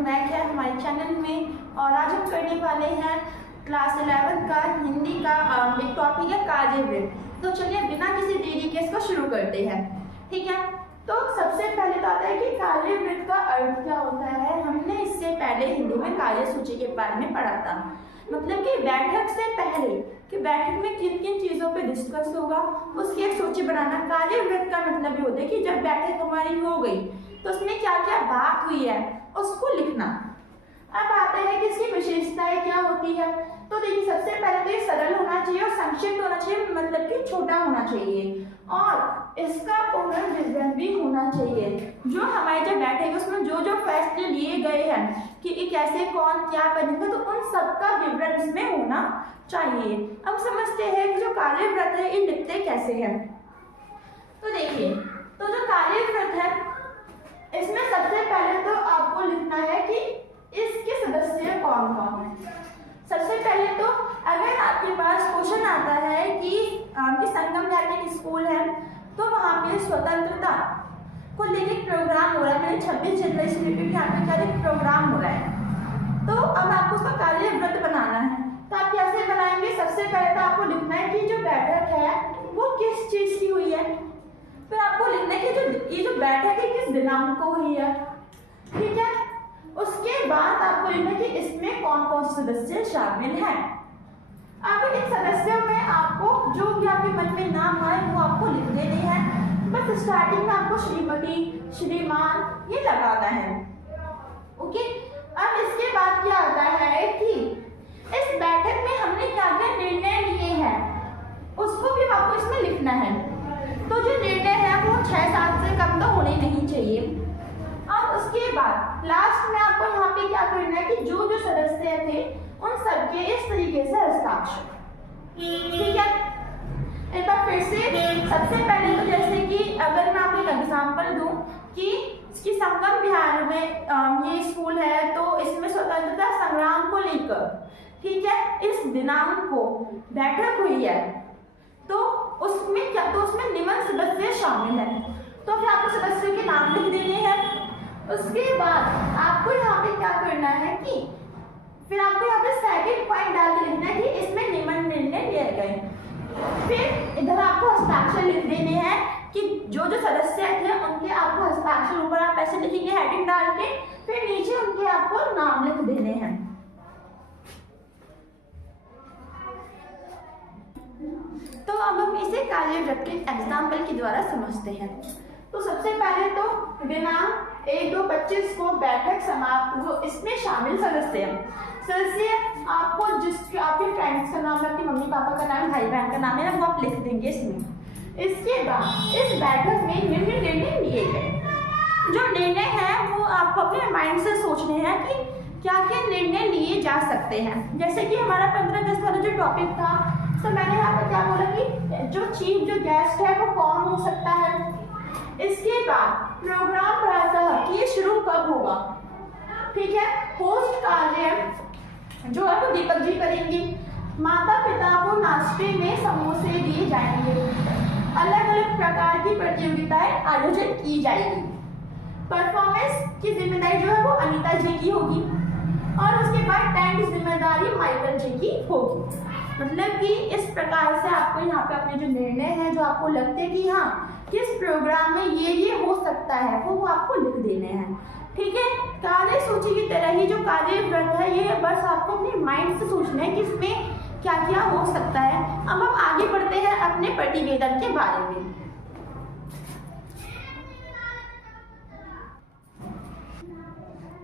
Welcome back है हमारे channel में। और आज हम करने वाले हैं क्लास 11 का हिंदी का एक टॉपिक है कार्यवृत्त। तो चलिए बिना किसी देरी के इसको शुरू करते हैं, ठीक है। तो सबसे पहले तो आता है कि कार्यवृत्त का अर्थ क्या होता है। हमने इससे पहले हिंदी में कार्यसूची के बारे में पढ़ा था, मतलब कि बैठक से पहले कि बैठक में किन किन चीज़ों पे डिस्कस होगा उसकी एक सूची बनाना। कार्यवृत्त का मतलब ये होता है कि जब बैठक हमारी हो गई तो उसमें क्या क्या बात हुई है उसको लिखना। अब आता है कि इसकी विशेषताएं क्या होती है। तो देखिए सबसे पहले तो ये सरल होना चाहिए और संक्षिप्त होना चाहिए, मतलब कि छोटा होना चाहिए, और इसका पुनर्विवरण भी होना चाहिए। जो हमारे जब बैठेगा उसमें जो जो फैसले लिए गए हैं कि कैसे कौन क्या बनेगा तो उन सबका विवरण इसमें होना चाहिए। अब समझते हैं कि जो कार्यव्रत है ये लिखते कैसे हैं। तो देखिए, तो जो कार्यव्रत है इसमें सबसे पहले तो आपको लिखना है कि इसके सदस्य कौन कौन है। सबसे पहले तो अगर आपके पास क्वेश्चन आता है कि संगम कैथलिक स्कूल है तो वहाँ पे स्वतंत्रता को लेकर प्रोग्राम हो रहा है, 26 जनवरी से लेकर यहाँ पे क्या प्रोग्राम हो रहा है। तो अब आपको उसका कार्यव्रत बनाना है। तो आप कैसे बनाएंगे, सबसे पहले तो आपको लिखना है कि जो बैठक है वो किस चीज़ की हुई है। फिर आपको लिखना है कि ये जो बैठक है किस दिनांक को हुई है, ठीक है। उसके बाद आपको लिखना है कि इसमें कौन कौन से सदस्य शामिल हैं। अब इन सदस्यों में आपको जो भी आपके मन में नाम आए वो आपको लिख देने हैं। बस स्टार्टिंग में आपको श्रीमती श्रीमान ये लगाना है, ओके। अब इसके बाद क्या आता है कि इस बैठक में हमने क्या क्या निर्णय लिए हैं उसको भी आपको इसमें लिखना है। तो जो निर्णय है वो 6-7 से कम तो होने नहीं चाहिए। और उसके बाद लास्ट में आपको यहाँ पे क्या करना है कि जो जो सदस्य थे उन सबके इस तरीके से हस्ताक्षर, ठीक है। एक बार फिर से सबसे पहले तो जैसे कि अगर मैं आपको एक एग्जांपल दूं कि संगम बिहार में ये स्कूल है तो इसमें स्वतंत्रता संग्राम को लेकर, ठीक है, इस दिनांक को बैठक हुई है तो उसमें क्या, तो उसमें निम्न सदस्य शामिल है। तो फिर आपको सदस्यों के नाम लिख देने हैं। उसके बाद आपको यहाँ पे क्या करना है कि फिर आपको यहाँ पे सेकंड पॉइंट डाल के लिखना है कि इसमें निम्न निर्णय लिए गए। फिर इधर आपको हस्ताक्षर लिख देने हैं कि जो जो सदस्य थे उनके आपको हस्ताक्षर ऊपर आप ऐसे लिखेंगे हेडिंग डाल के, फिर नीचे उनके आपको नाम लिख देने हैं। तो अब हम इसे कार्यव्रत के एग्जाम्पल के द्वारा समझते हैं। तो सबसे पहले तो दिनांक 1-2-25 को बैठक समाप्त, वो इसमें शामिल सदस्य आपको जिस आपके फ्रेंड्स का नाम, आपके मम्मी पापा का नाम, भाई बहन का नाम है ना, वो आप लिख देंगे इसमें। इसके बाद इस बैठक में निम्न निर्णय लिए गए। जो निर्णय है वो आपको अपने माइंड से सोचने हैं कि क्या क्या निर्णय लिए जा सकते हैं। जैसे कि हमारा 15 अगस्त वाला जो टॉपिक था, तो मैंने यहाँ पर क्या बोला कि जो चीफ जो गेस्ट है वो कौन हो सकता है। इसके बाद प्रोग्राम प्रातः कि ये शुरू कब होगा, ठीक है। होस्ट कार्य जो है वो दीपक जी करेंगे। माता पिता को नाश्ते में समोसे दिए जाएंगे। अलग अलग प्रकार की प्रतियोगिताएं आयोजित की जाएगी। परफॉर्मेंस की जिम्मेदारी जो है वो अनीता जी की होगी और उसके बाद टेंट की जिम्मेदारी माइकल जी की होगी। मतलब कि इस प्रकार से आपको यहाँ पे अपने जो निर्णय है जो आपको लगते हैं कि हाँ किस प्रोग्राम में ये हो सकता है वो आपको लिख देने हैं, ठीक है। कार्य सूची की तरह ही जो कार्यव्रत है ये बस आपको अपने माइंड से सोचना है कि इसमें क्या क्या हो सकता है। अब हम आगे बढ़ते हैं अपने प्रतिवेदन के बारे में।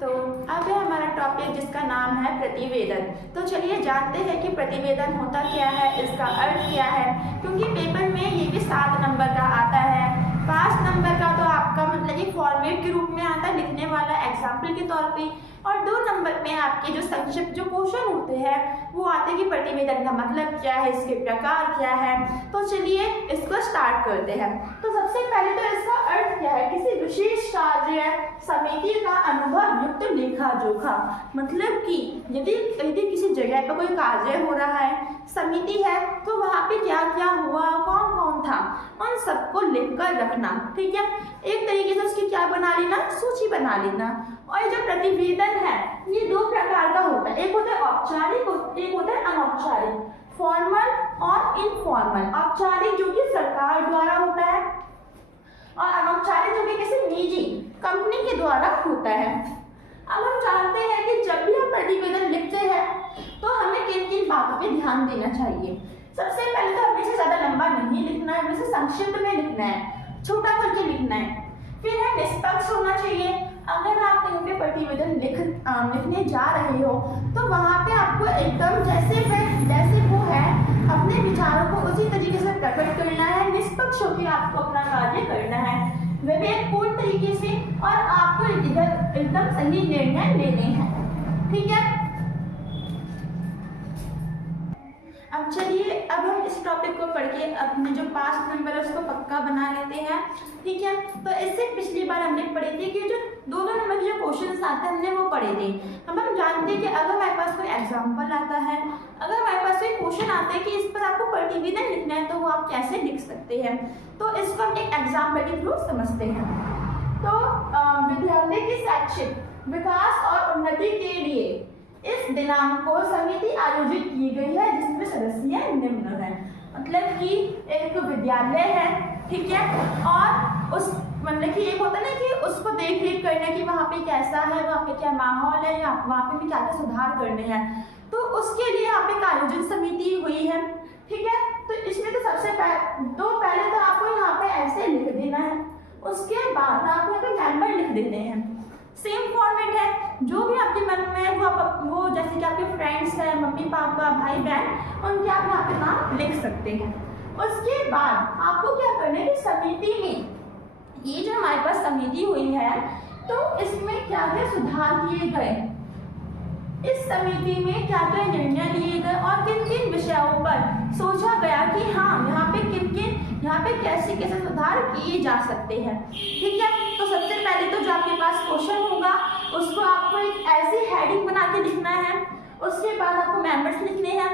तो अब है हमारा टॉपिक जिसका नाम है प्रतिवेदन। तो चलिए जानते हैं कि प्रतिवेदन होता क्या है, इसका अर्थ क्या है। क्योंकि पेपर में ये भी 7 नंबर का आता है, 5 नंबर का तो आपका मतलब कि फॉर्मेट के रूप में आता है लिखने वाला एग्जाम्पल के तौर पे, और 2 नंबर में आपके जो संक्षिप्त जो क्वेश्चन होते हैं वो आते हैं कि प्रतिवेदन का मतलब क्या है, इसके प्रकार क्या है। तो चलिए इसको स्टार्ट करते हैं। तो सबसे पहले तो इसका अर्थ क्या है, किसी विशेष कार्य समिति का अनुभव युक्त लेखा जोखा। मतलब कि यदि किसी जगह पर कोई कार्य हो रहा है, समिति है, तो वहाँ पे क्या क्या हुआ, कौन कौन था, उन सबको लिखकर रखना। ठीक है, एक तरीके से उसकी क्या बना लेना, सूची बना लेना। और ये जो प्रतिवेदन है ये दो प्रकार का होता है, एक होता है औपचारिक, एक होता है अनौपचारिक, फॉर्मल और इनफॉर्मल। औपचारिक जो कि सरकार द्वारा होता है और अनौपचारिक जो कि किसी निजी कंपनी के द्वारा होता है। अब हम जानते हैं कि जब भी हम प्रतिवेदन लिखते हैं तो हमें किन किन बातों पे ध्यान देना चाहिए। सबसे पहले तो हमें से ज्यादा लंबा नहीं लिखना है, हमें से संक्षिप्त में लिखना है, छोटा करके लिखना है। फिर है निष्पक्ष होना चाहिए। अगर आप कहीं पे प्रतिवेदन लिखने जा रहे हो तो वहाँ पे आपको एकदम जैसे वो है अपने विचारों को उसी तरीके से प्रकट करना है, निष्पक्ष होकर आपको अपना कार्य करना है, विवेकपूर्ण तरीके से, और आपको एकदम सही निर्णय लेने हैं। ठीक है, अब चलिए अब हम इस टॉपिक को पढ़ के अपने जो पास्ट नंबर है उसको पक्का बना लेते हैं। ठीक है, तो इससे पिछली बार हमने पढ़े थे कि जो दो नंबर के जो क्वेश्चन आते हैं हमने वो पढ़े थे। अब हम जानते हैं कि अगर हमारे पास कोई एग्जाम्पल आता है, अगर हमारे पास कोई क्वेश्चन आता है कि इस पर आपको प्रतिवेदन लिखना है तो वो आप कैसे लिख सकते हैं। तो इसको हम एक एग्जाम्पल के थ्रू समझते हैं। तो विद्यालय की शैक्षिक विकास और उन्नति के लिए इस दिनांक को समिति आयोजित की गई है जिसमें सदस्य निम्न है। मतलब कि एक विद्यालय है, ठीक है, और उस मतलब कि एक होता है ना कि उसको देख रेख करना कि वहाँ पे कैसा है, वहाँ पे क्या माहौल है, या वहाँ पे क्या क्या सुधार करने हैं, तो उसके लिए यहाँ पे आयोजन समिति हुई है। ठीक है, तो इसमें तो सबसे पहले तो आपको यहाँ पे ऐसे लिख देना है, उसके बाद आपको यहाँ पे मेंबर लिख देने हैं। सेम फॉर्मेट है, जो भी आपके मन में वो जैसे कि आपके फ्रेंड्स हैं, मम्मी पापा भाई बहन, उनके आप यहाँ पे नाम लिख सकते हैं। उसके बाद आपको क्या करना है कि समिति में ये जो हमारे पास समिति हुई है तो इसमें क्या क्या सुधार किए गए, इस समिति में क्या क्या निर्णय लिए गए और किन किन विषयों पर सोचा गया कि हाँ यहाँ पे कैसे कैसे सुधार किए जा सकते हैं। ठीक है, तो सबसे पहले तो जो आपके पास क्वेश्चन होगा उसको आपको एक ऐसी हेडिंग बना के लिखना है, उसके बाद आपको मेंबर्स लिखने हैं,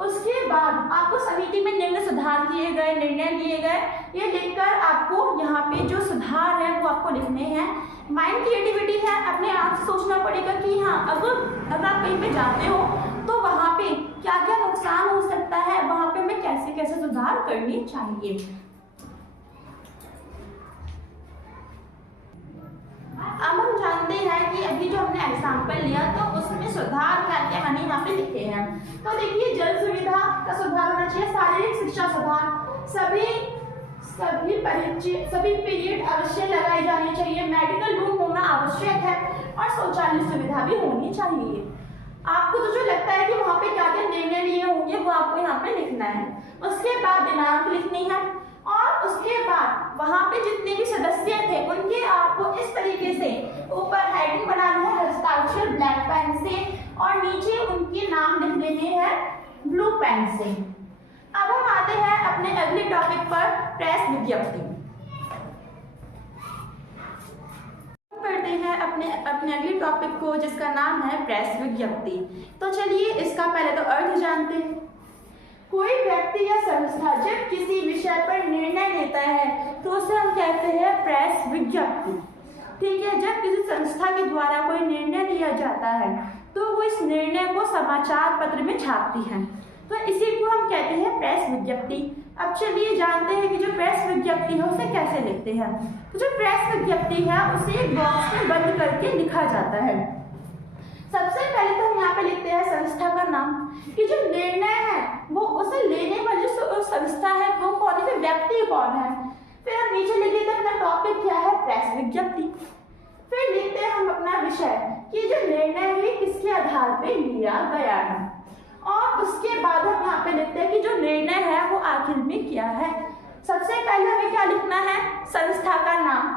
उसके बाद आपको समिति में निम्न सुधार किए गए, निर्णय लिए गए, ये लिखकर आपको यहाँ पे जो सुधार है वो आपको लिखने हैं। माइंड क्रिएटिविटी है, अपने आप से सोचना पड़ेगा कि हाँ अगर आप कहीं पे जाते हो तो वहाँ पे क्या क्या नुकसान हो सकता है, वहाँ पे हमें कैसे कैसे सुधार करनी चाहिए। अब हम जानते हैं कि अभी जो हमने एग्जाम्पल लिया तो उसमें सुधार क्या क्या मैंने यहाँ पे लिखे हैं। तो देखिए, जल सुविधा का सुधार होना चाहिए, शारीरिक शिक्षा सुधार, सभी पीरियड अवश्य लगाई जानी चाहिए, मेडिकल रूम होना आवश्यक है और शौचालय सुविधा भी होनी चाहिए। आपको तो जो लगता है कि वहाँ पे क्या क्या निर्णय लिए होंगे वो आपको यहाँ पे लिखना है। उसके बाद दिनांक लिखनी है और उसके बाद वहाँ पे जितने भी सदस्य थे उनके आपको इस तरीके से ऊपर हेडिंग बनानी है हस्ताक्षर ब्लैक पेन से और नीचे उनके नाम लिख देने हैं ब्लू पेन से। अब हम आते हैं अपने अगले टॉपिक पर, प्रेस विज्ञप्ति। पढ़ते हैं अपने अगले टॉपिक को जिसका नाम है प्रेस विज्ञप्ति। तो चलिए इसका पहले तो अर्थ जानते हैं। कोई व्यक्ति या संस्था जब किसी विषय पर निर्णय लेता है तो उसे हम कहते हैं प्रेस विज्ञप्ति। ठीक है, जब किसी संस्था के द्वारा कोई निर्णय लिया जाता है तो वो इस निर्णय को समाचार पत्र में छापती है, तो इसी को हम कहते हैं प्रेस विज्ञप्ति। अब चलिए जानते हैं कि जो प्रेस विज्ञप्ति है उसे कैसे लिखते हैं। तो जो प्रेस विज्ञप्ति है उसे एक बॉक्स में बंद करके लिखा जाता है। सबसे पहले तो हम यहाँ पे लिखते हैं संस्था का नाम, कि जो निर्णय है वो उसे लेने वाली जो संस्था है वो कौन है, व्यक्ति कौन है। फिर हम नीचे लिख देते हैं अपना टॉपिक क्या है, प्रेस विज्ञप्ति। फिर लिखते हैं हम अपना विषय कि जो निर्णय है किसके आधार पे लिया गया है, और उसके बाद हम यहाँ पे लिखते हैं कि जो निर्णय है वो आखिर में क्या है। सबसे पहले हमें क्या लिखना है, संस्था का नाम,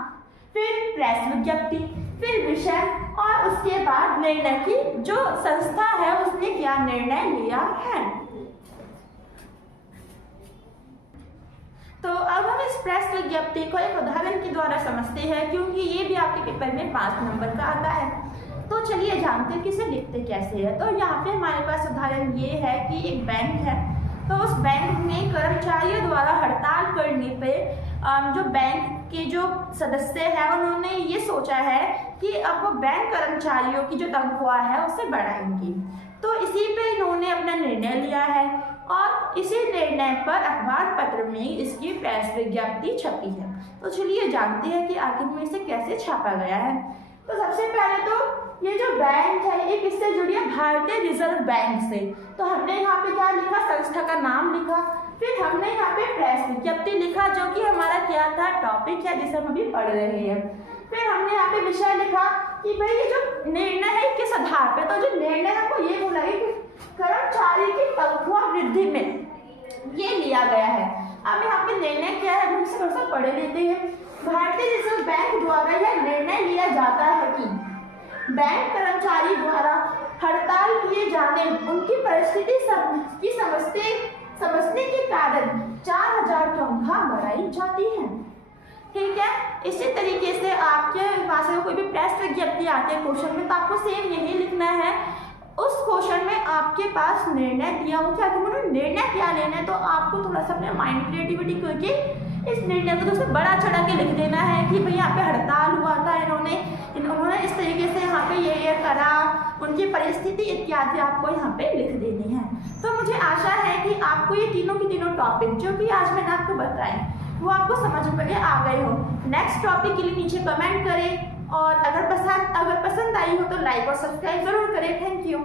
फिर प्रेस विज्ञप्ति, फिर विषय और उसके बाद निर्णय की जो संस्था है उसने क्या निर्णय लिया है। तो अब हम इस प्रेस विज्ञप्ति को एक उदाहरण के द्वारा समझते हैं, क्योंकि ये भी आपके पेपर में 5 नंबर का आता है। तो चलिए जानते हैं कि इसे लिखते कैसे है। तो यहाँ पे हमारे पास उदाहरण ये है कि एक बैंक है, तो उस बैंक में कर्मचारियों द्वारा हड़ताल करने पे जो बैंक के जो सदस्य हैं उन्होंने ये सोचा है कि अब वो बैंक कर्मचारियों की जो तनख्वाह है उसे बढ़ाएंगी। तो इसी पे इन्होंने अपना निर्णय लिया है और इसी निर्णय पर अखबार पत्र में इसकी प्रेस विज्ञप्ति छपी है। तो चलिए जानते हैं कि आखिर में इसे कैसे छापा गया है। तो सबसे पहले तो ये जो बैंक है ये किससे जुड़ी है, भारतीय रिजर्व बैंक से। तो हमने यहाँ पे क्या लिखा, संस्था का नाम लिखा, फिर हमने यहाँ पे प्रेस विज्ञप्ति लिखा जो कि हमारा क्या था, टॉपिक है जिसे हम अभी पढ़ रहे हैं। फिर हमने यहाँ पे विषय लिखा कि भाई ये जो निर्णय है किस आधार पे, तो जो निर्णय है वो ये बोला कि कर्मचारी की तनख्वाह वृद्धि में ये लिया गया है। अब यहाँ पे निर्णय क्या है हम इसे थोड़ा सा पढ़ लेते हैं। भारतीय रिजर्व बैंक द्वारा यह निर्णय लिया जाता है कि बैंक कर्मचारी द्वारा हड़ताल किए जाने उनकी परिस्थिति की समझने के कारण 4000 तनख्वाह बढ़ाई जाती है। ठीक है, इसी तरीके से आपके पास कोई भी प्रेस विज्ञप्ति आती है क्वेश्चन में, तो आपको सेम यही लिखना है। उस क्वेश्चन में आपके पास निर्णय दिया हो कि अगर उन्होंने निर्णय क्या लेना है, तो आपको थोड़ा सा अपने माइंड क्रिएटिविटी करके इस निर्णय को दोस्तों बड़ा चढ़ा के लिख देना है कि भाई यहाँ पे हड़ताल हुआ था, इन्होंने इस तरीके से यहाँ पे ये करा, उनकी परिस्थिति इत्यादि आपको यहाँ पे लिख देनी है। तो मुझे आशा है कि आपको ये तीनों के तीनों टॉपिक जो भी आज मैंने आपको बताए वो आपको समझ में आ गए हो। नेक्स्ट टॉपिक के लिए नीचे कमेंट करें और अगर पसंद आई हो तो लाइक और सब्सक्राइब जरूर करें। Thank you.